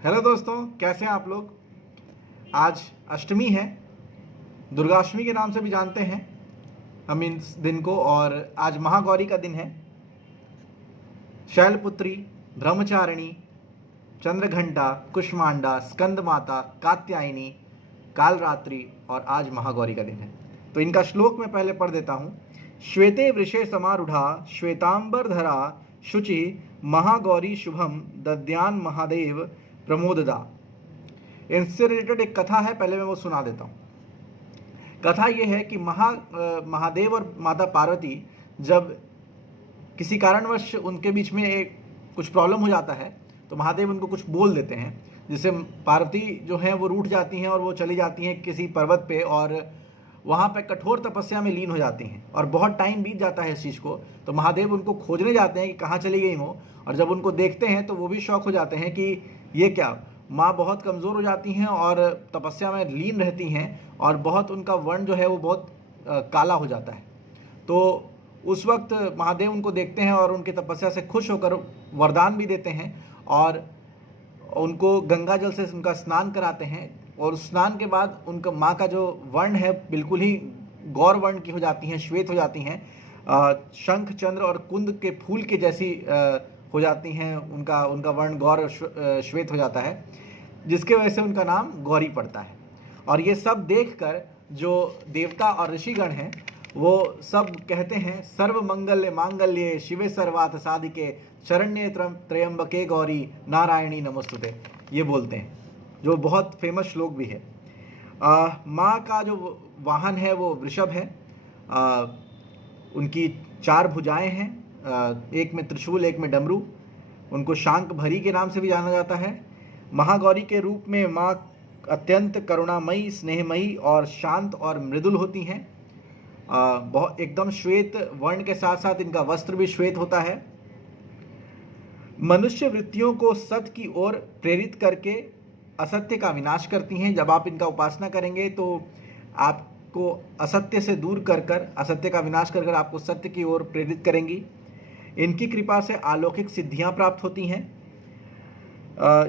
Hello दोस्तों, कैसे हैं आप लोग। आज अष्टमी है, दुर्गाष्टमी के नाम से भी जानते हैं हम इस दिन को। और आज महागौरी का दिन है। शैलपुत्री, ब्रह्मचारिणी, चंद्रघंटा, कुष्मांडा, स्कंद माता, कात्यायनी, कालरात्रि और आज महागौरी का दिन है। तो इनका श्लोक मैं पहले पढ़ देता हूँ। श्वेते वृषे समारूढ़ा श्वेतांबरधरा शुचि महागौरी शुभम दद्यान महादेव प्रमोददा। इनसे रिलेटेड एक कथा है, पहले मैं वो सुना देता हूँ। कथा ये है कि महादेव और माता पार्वती जब किसी कारणवश उनके बीच में कुछ प्रॉब्लम हो जाता है तो महादेव उनको कुछ बोल देते हैं, जिससे पार्वती जो है वो रूठ जाती हैं और वो चली जाती हैं किसी पर्वत पे और वहाँ पे कठोर तपस्या में लीन हो जाती हैं। और बहुत टाइम बीत जाता है इस चीज़ को, तो महादेव उनको खोजने जाते हैं कि कहाँ चली गई हो। और जब उनको देखते हैं तो वो भी शौक हो जाते हैं कि ये क्या, माँ बहुत कमज़ोर हो जाती हैं और तपस्या में लीन रहती हैं और बहुत उनका वर्ण जो है वो बहुत काला हो जाता है। तो उस वक्त महादेव उनको देखते हैं और उनकी तपस्या से खुश होकर वरदान भी देते हैं और उनको गंगा जल से उनका स्नान कराते हैं। और स्नान के बाद उनका माँ का जो वर्ण है बिल्कुल ही गौर वर्ण की हो जाती हैं, श्वेत हो जाती हैं, शंख चंद्र और कुंद के फूल के जैसी हो जाती हैं। उनका वर्ण गौर श्वेत हो जाता है, जिसके वजह से उनका नाम गौरी पड़ता है। और ये सब देखकर जो देवता और ऋषिगण हैं वो सब कहते हैं सर्व मंगल्य मांगल्ये शिवे सर्वार्थ साधिके शरण्ये त्र्यंबके गौरी नारायणी नमोस्तुते, ये बोलते हैं, जो बहुत फेमस श्लोक भी है। माँ का जो वाहन है वो वृषभ है। उनकी 4 भुजाएं हैं, एक में त्रिशूल, एक में डमरू। उनको शांक भरी के नाम से भी जाना जाता है। महागौरी के रूप में माँ अत्यंत करुणामयी, स्नेहमयी और शांत और मृदुल होती हैं। बहुत एकदम श्वेत वर्ण के साथ साथ इनका वस्त्र भी श्वेत होता है। मनुष्य वृत्तियों को सत्य की ओर प्रेरित करके असत्य का विनाश करती हैं। जब आप इनका उपासना करेंगे तो आपको असत्य से दूर कर असत्य का विनाश कर आपको सत्य की ओर प्रेरित करेंगी। इनकी कृपा से अलौकिक सिद्धियां प्राप्त होती हैं।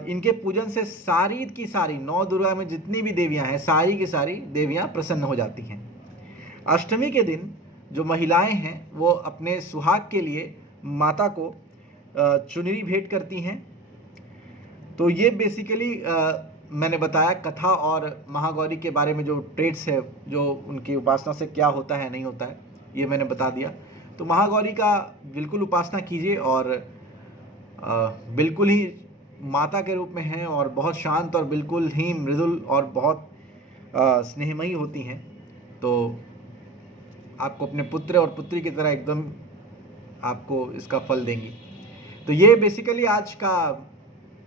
इनके पूजन से सारी की सारी 9 दुर्गा में जितनी भी देवियां हैं, सारी की सारी देवियां प्रसन्न हो जाती हैं। अष्टमी के दिन जो महिलाएं हैं वो अपने सुहाग के लिए माता को चुनरी भेंट करती हैं। तो ये बेसिकली मैंने बताया कथा और महागौरी के बारे में जो ट्रेड्स है, जो उनकी उपासना से क्या होता है नहीं होता है, ये मैंने बता दिया। तो महागौरी का बिल्कुल उपासना कीजिए और बिल्कुल ही माता के रूप में हैं और बहुत शांत और बिल्कुल ही मृदुल और बहुत स्नेहमयी होती हैं। तो आपको अपने पुत्र और पुत्री की तरह एकदम आपको इसका फल देंगी। तो ये बेसिकली आज का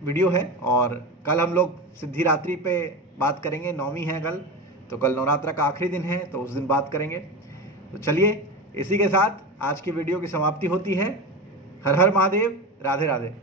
वीडियो है। और कल हम लोग सिद्धिरात्रि पे बात करेंगे। नवमी है कल, तो कल नवरात्र का आखिरी दिन है, तो उस दिन बात करेंगे। तो चलिए, इसी के साथ आज की वीडियो की समाप्ति होती है। हर हर महादेव, राधे राधे।